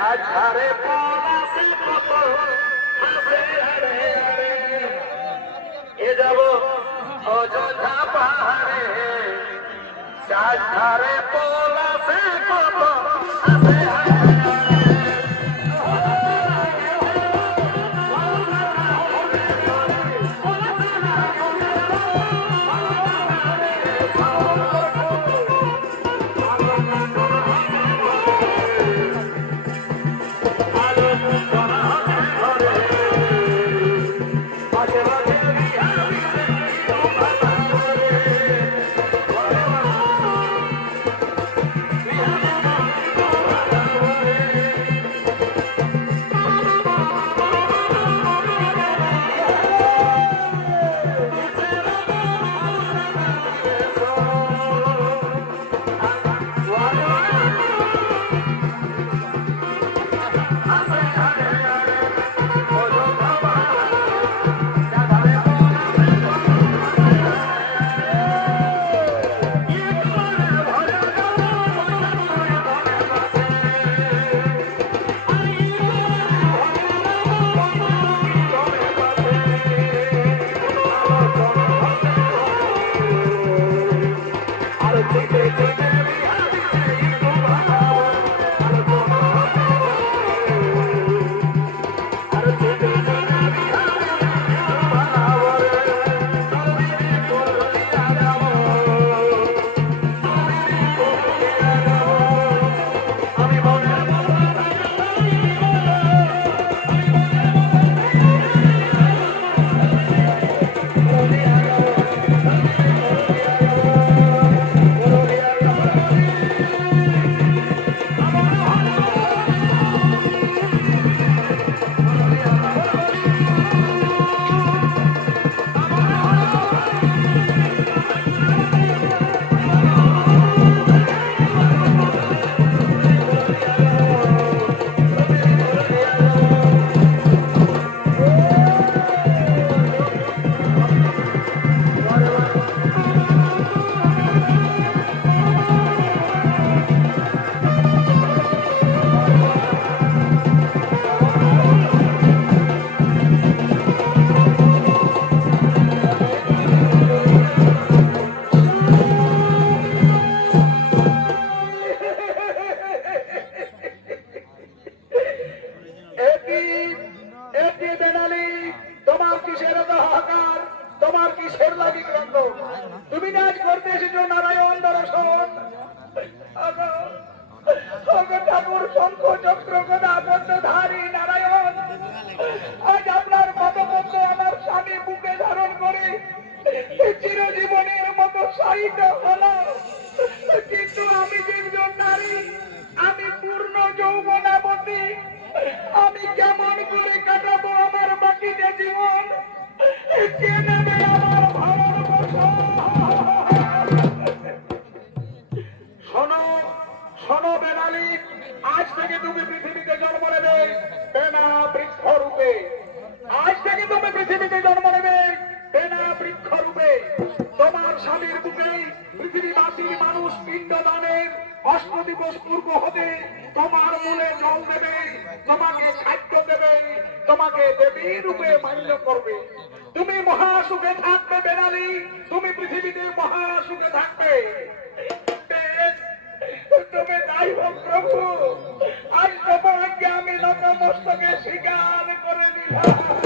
ধারে পলাশে কত হাসে রে রে এ যাব অযোধ্যা পাহাড়ে চার ধারে পলাশে কত হাসে চিরজীবনের মতো শায়িত হলো, কিন্তু আমি একজন নারী, আমি পূর্ণ যৌবনাবতী, আমি কেমন করে কাটাবো আমার বাকিটা জীবন? কে নেবে আমার ভালোবাসা? শোনো শোনো বেনালি, আজ থেকে তুমি পৃথিবীতে জন্ম নেবে বেনা বৃক্ষ রূপে। আজ থেকে তুমি পৃথিবীতে জন্ম নেবে বেনা বৃক্ষ রূপে। তোমার স্বামীর বুকে পৃথিবীবাসী মানুষ পিণ্ড দানের অষ্ট দিবস পূর্ব হতে তোমার মূলে জল দেবে, তোমাকে খাদ্য দেবে, তোমাকে দেবী রূপে মান্য করবে। তুমি মহাসুখে থাকবে বেনালি, তুমি পৃথিবীতে মহাসুখে থাকবে। তুমি তাই হোক প্রভু, আজ তোমাকে আমি নতমস্তকে স্বীকার করে দিলাম।